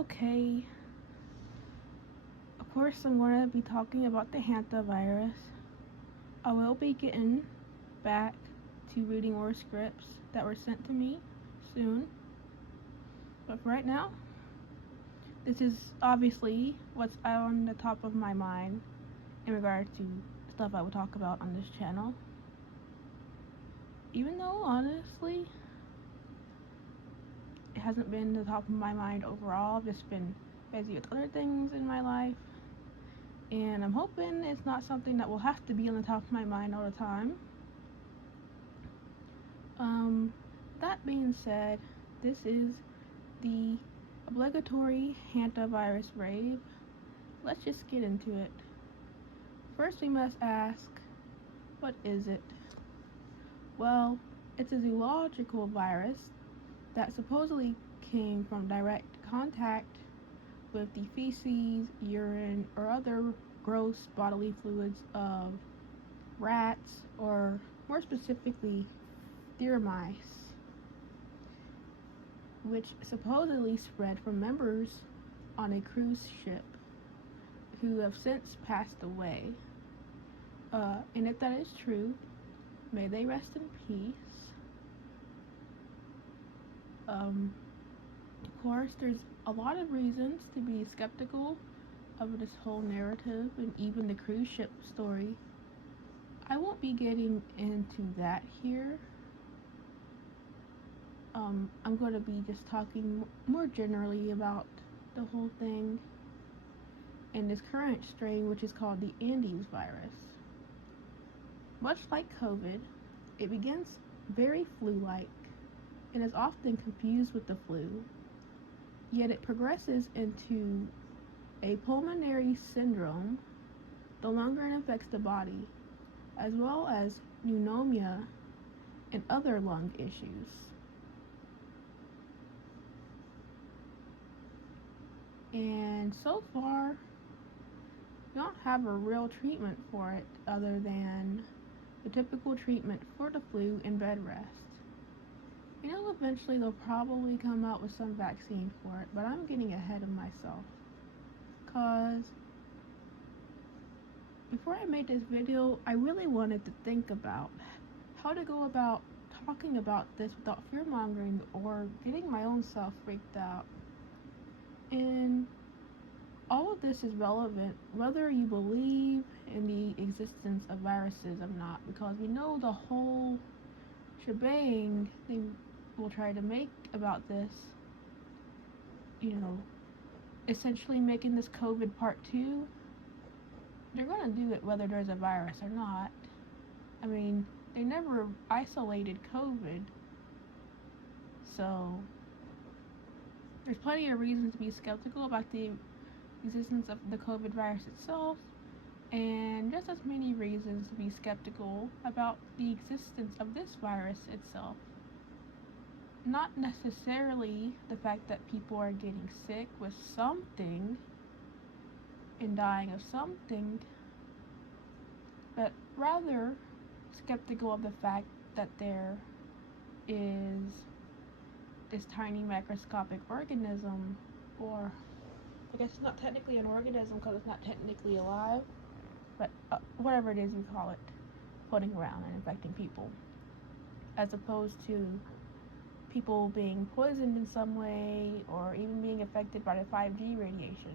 Okay, of course, I'm going to be talking about the Hantavirus. I will be getting back to reading more scripts that were sent to me soon. But for right now, this is obviously what's on the top of my mind in regard to stuff I would talk about on this channel. Even though, honestly, it hasn't been the top of my mind overall. I've just been busy with other things in my life. And I'm hoping it's not something that will have to be on the top of my mind all the time. That being said, this is the obligatory hantavirus rave. Let's just get into it. First, we must ask, what is it? Well, it's a zoological virus that supposedly came from direct contact with the feces, urine, or other gross bodily fluids of rats, or more specifically, deer mice, which supposedly spread from members on a cruise ship who have since passed away. And if that is true, may they rest in peace. Of course, there's a lot of reasons to be skeptical of this whole narrative and even the cruise ship story. I won't be getting into that here. I'm going to be just talking more generally about the whole thing and this current strain, which is called the Andes virus. Much like COVID, it begins very flu-like and is often confused with the flu, yet it progresses into a pulmonary syndrome the longer it infects the body, as well as pneumonia and other lung issues. And so far, we don't have a real treatment for it other than the typical treatment for the flu and bed rest. You know, eventually they'll probably come out with some vaccine for it, but I'm getting ahead of myself. Cause before I made this video, I really wanted to think about how to go about talking about this without fear-mongering or getting my own self freaked out. And all of this is relevant whether you believe in the existence of viruses or not, because we know the whole shebang they will try to make about this, essentially making this COVID part 2. They're going to do it whether there's a virus or not. I mean, they never isolated COVID, so there's plenty of reasons to be skeptical about the existence of the COVID virus itself, and just as many reasons to be skeptical about the existence of this virus itself. Not necessarily the fact that people are getting sick with something and dying of something, but rather skeptical of the fact that there is this tiny microscopic organism, or I guess it's not technically an organism because it's not technically alive, but whatever it is you call it, floating around and infecting people, as opposed to people being poisoned in some way or even being affected by the 5G radiation.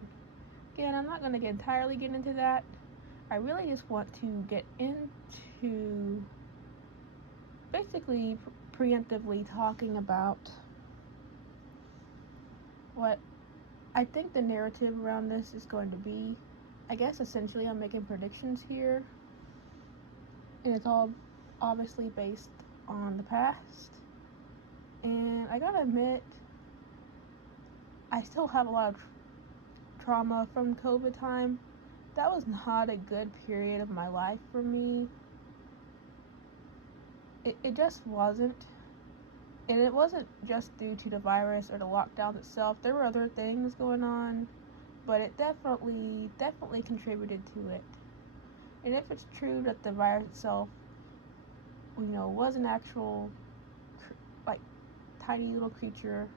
Again, I'm not going to entirely get into that. I really just want to get into basically preemptively talking about what I think the narrative around this is going to be. I guess essentially I'm making predictions here, and it's all obviously based on the past. And I gotta admit, I still have a lot of trauma from COVID time. That was not a good period of my life for me. It just wasn't. And it wasn't just due to the virus or the lockdown itself. There were other things going on, but it definitely contributed to it. And if it's true that the virus itself, was an actual, tiny little creature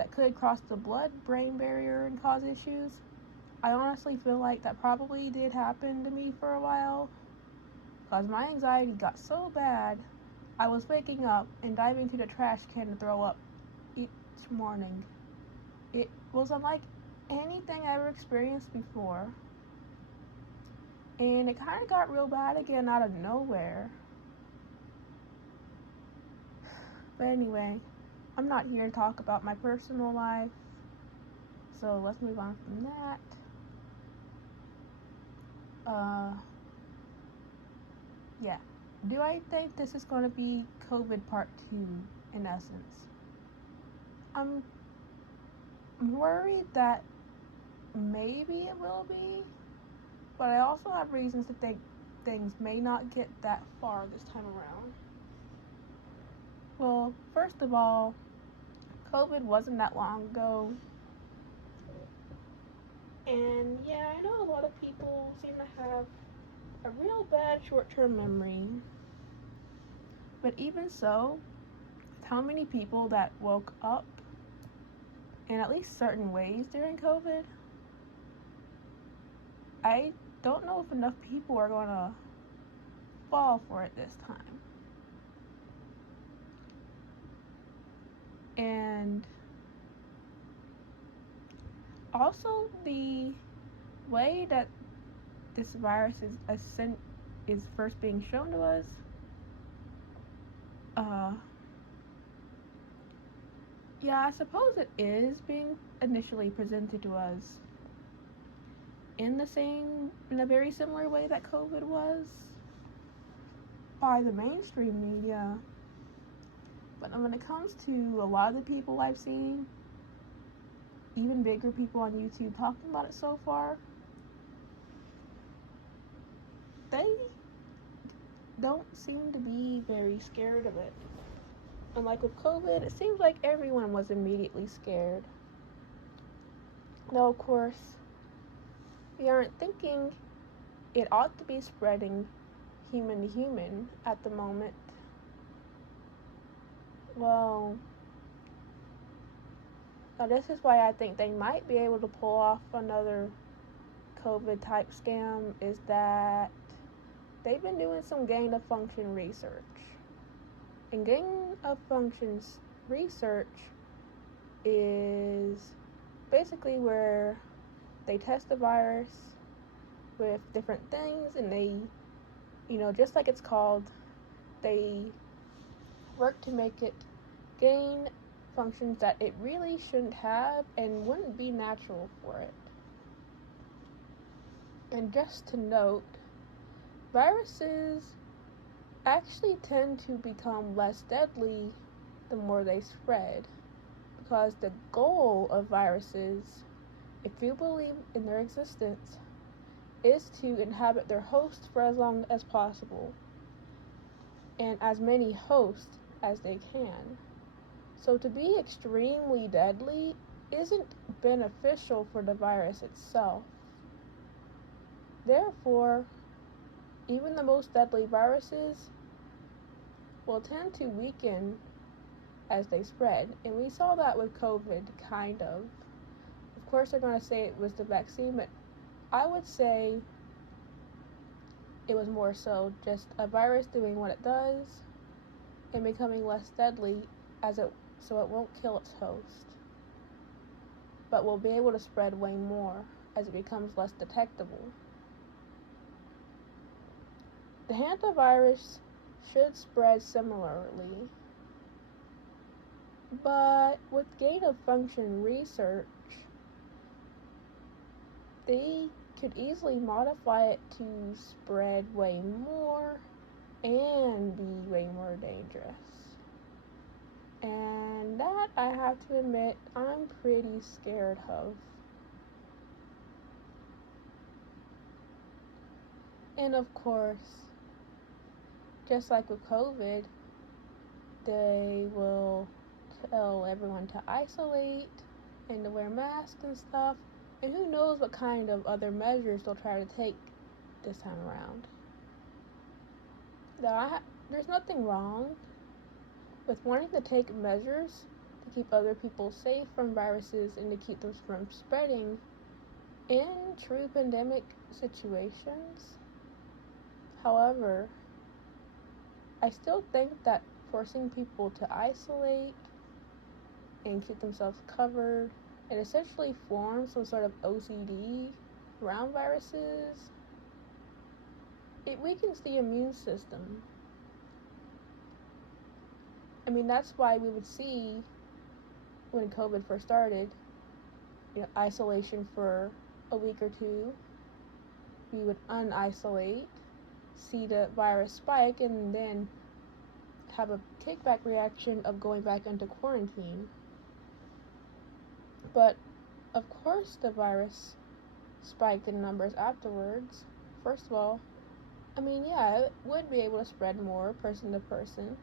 that could cross the blood-brain barrier and cause issues. I honestly feel like that probably did happen to me for a while, because my anxiety got so bad, I was waking up and diving to the trash can to throw up each morning. It was unlike anything I ever experienced before. And it kind of got real bad again out of nowhere. But anyway, I'm not here to talk about my personal life, so let's move on from that. Yeah. Do I think this is going to be COVID part 2 in essence? I'm worried that maybe it will be, but I also have reasons to think things may not get that far this time around. Well, first of all, COVID wasn't that long ago. And yeah, I know a lot of people seem to have a real bad short-term memory. But even so, how many people that woke up in at least certain ways during COVID, I don't know if enough people are going to fall for it this time. And also the way that this virus is first being shown to us, yeah, I suppose it is being initially presented to us in a very similar way that COVID was by the mainstream media. But when it comes to a lot of the people I've seen, even bigger people on YouTube talking about it so far, they don't seem to be very scared of it. And like with COVID, it seems like everyone was immediately scared. Now, of course, we aren't thinking it ought to be spreading human to human at the moment. Well, now this is why I think they might be able to pull off another COVID type scam, is that they've been doing some gain of function research. And gain of functions research is basically where they test the virus with different things, and they, just like it's called, they work to make it gain functions that it really shouldn't have and wouldn't be natural for it. And just to note, viruses actually tend to become less deadly the more they spread, because the goal of viruses, if you believe in their existence, is to inhabit their host for as long as possible, and as many hosts as they can. So to be extremely deadly isn't beneficial for the virus itself. Therefore, even the most deadly viruses will tend to weaken as they spread. And we saw that with COVID, kind of. Of course, they're going to say it was the vaccine, but I would say it was more so just a virus doing what it does and becoming less deadly so it won't kill its host, but will be able to spread way more as it becomes less detectable. The hantavirus should spread similarly, but with gain of function research, they could easily modify it to spread way more and be way more dangerous. And that, I have to admit, I'm pretty scared of. And of course, just like with COVID, they will tell everyone to isolate and to wear masks and stuff. And who knows what kind of other measures they'll try to take this time around. There's nothing wrong with wanting to take measures to keep other people safe from viruses and to keep them from spreading in true pandemic situations. However, I still think that forcing people to isolate and keep themselves covered and essentially form some sort of OCD around viruses, it weakens the immune system. I mean, that's why we would see when COVID first started, isolation for a week or two. We would unisolate, see the virus spike, and then have a kickback reaction of going back into quarantine. But of course the virus spiked in numbers afterwards. First of all, I mean, yeah, it would be able to spread more person to person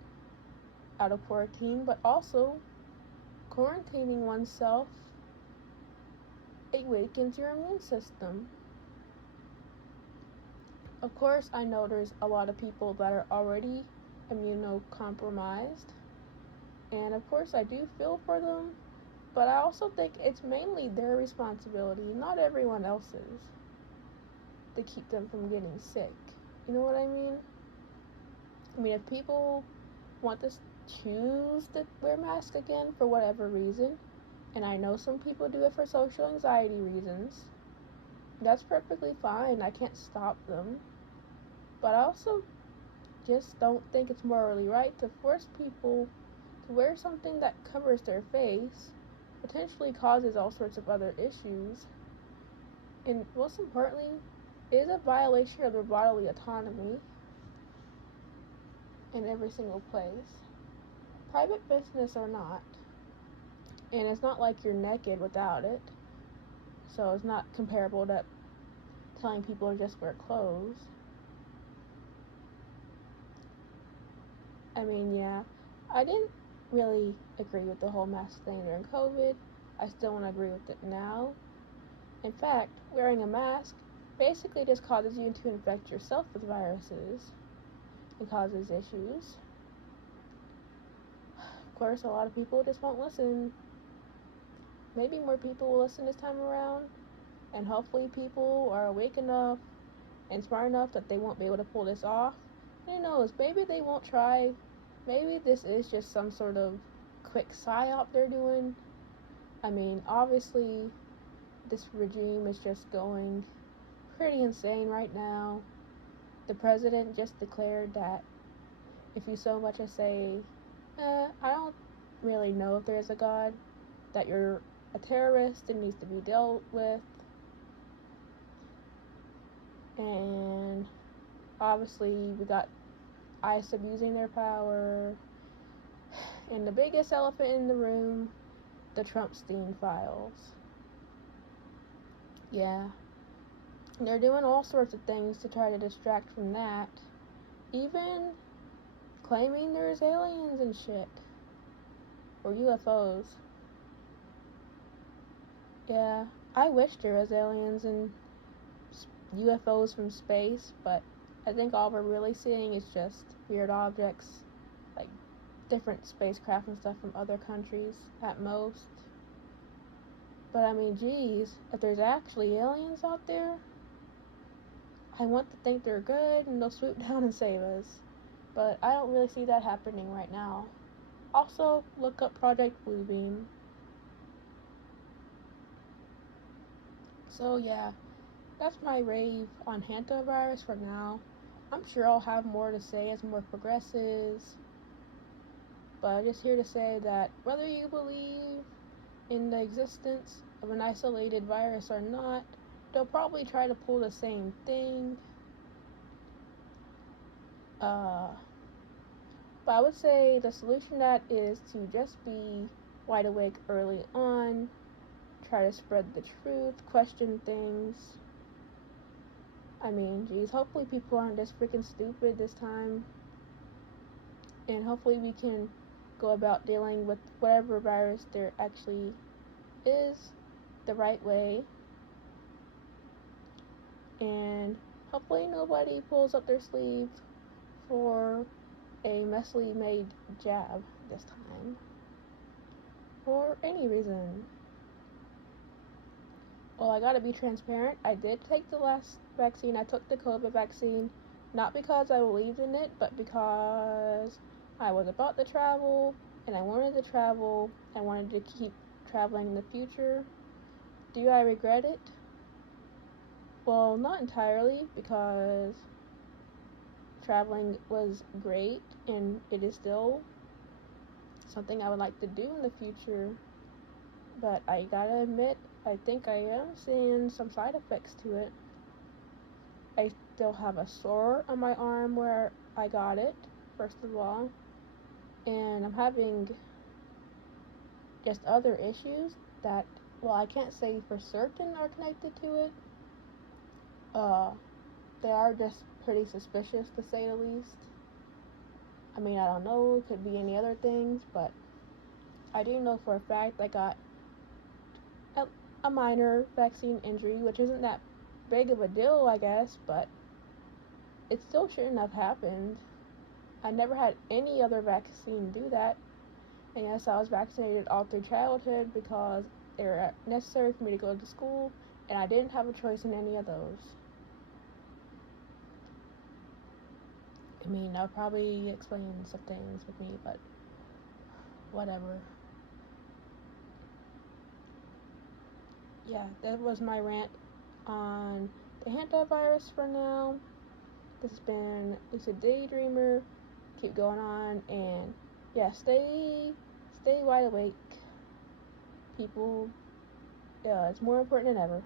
out of quarantine, but also quarantining oneself, it weakens your immune system. Of course, I know there's a lot of people that are already immunocompromised, and of course I do feel for them, but I also think it's mainly their responsibility, not everyone else's, to keep them from getting sick. You know what I mean? I mean, if people want to choose to wear masks again for whatever reason, and I know some people do it for social anxiety reasons, that's perfectly fine. I can't stop them. But I also just don't think it's morally right to force people to wear something that covers their face, potentially causes all sorts of other issues, and most importantly, is a violation of their bodily autonomy in every single place, private business or not. And it's not like you're naked without it, so it's not comparable to telling people to just wear clothes. I mean, yeah, I didn't really agree with the whole mask thing during COVID. I still don't agree with it now. In fact, wearing a mask basically just causes you to infect yourself with viruses. It causes issues. Of course, a lot of people just won't listen. Maybe more people will listen this time around, and hopefully people are awake enough and smart enough that they won't be able to pull this off. Who knows, maybe they won't try. Maybe this is just some sort of quick psyop they're doing. I mean, obviously, this regime is just going pretty insane right now. The president just declared that if you so much as say, I don't really know if there's a God, that you're a terrorist and needs to be dealt with. And obviously we got ICE abusing their power, and the biggest elephant in the room, the Trumpstein files. Yeah, they're doing all sorts of things to try to distract from that, even claiming there's aliens and shit, or UFOs. Yeah, I wish there was aliens and UFOs from space, but I think all we're really seeing is just weird objects, like different spacecraft and stuff from other countries at most. But I mean, geez, if there's actually aliens out there, I want to think they're good and they'll swoop down and save us. But I don't really see that happening right now. Also, look up Project Bluebeam. So yeah, that's my rave on Hantavirus for now. I'm sure I'll have more to say as more progresses. But I'm just here to say that whether you believe in the existence of an isolated virus or not, they'll probably try to pull the same thing. But I would say the solution to that is to just be wide awake early on, try to spread the truth, question things. I mean, geez, hopefully people aren't just freaking stupid this time. And hopefully we can go about dealing with whatever virus there actually is the right way. And hopefully nobody pulls up their sleeve for a messily made jab this time. or any reason. Well, I gotta be transparent. I did take the last vaccine. I took the COVID vaccine, not because I believed in it, but because I was about to travel and I wanted to travel. I wanted to keep traveling in the future. Do I regret it? Well, not entirely, because traveling was great and it is still something I would like to do in the future. But I gotta admit, I think I am seeing some side effects to it. I still have a sore on my arm where I got it, first of all, and I'm having just other issues that, well, I can't say for certain are connected to it. They are just pretty suspicious, to say the least. I mean, I don't know, it could be any other things, but I do know for a fact I got a minor vaccine injury, which isn't that big of a deal, I guess, but it still shouldn't have happened. I never had any other vaccine do that. And yes, I was vaccinated all through childhood because they were necessary for me to go to school, and I didn't have a choice in any of those. I mean, I'll probably explain some things with me, but whatever. Yeah, that was my rant on the Hantavirus for now. This has been Lucid Daydreamer. Keep going on, and yeah, stay wide awake, people. Yeah, it's more important than ever.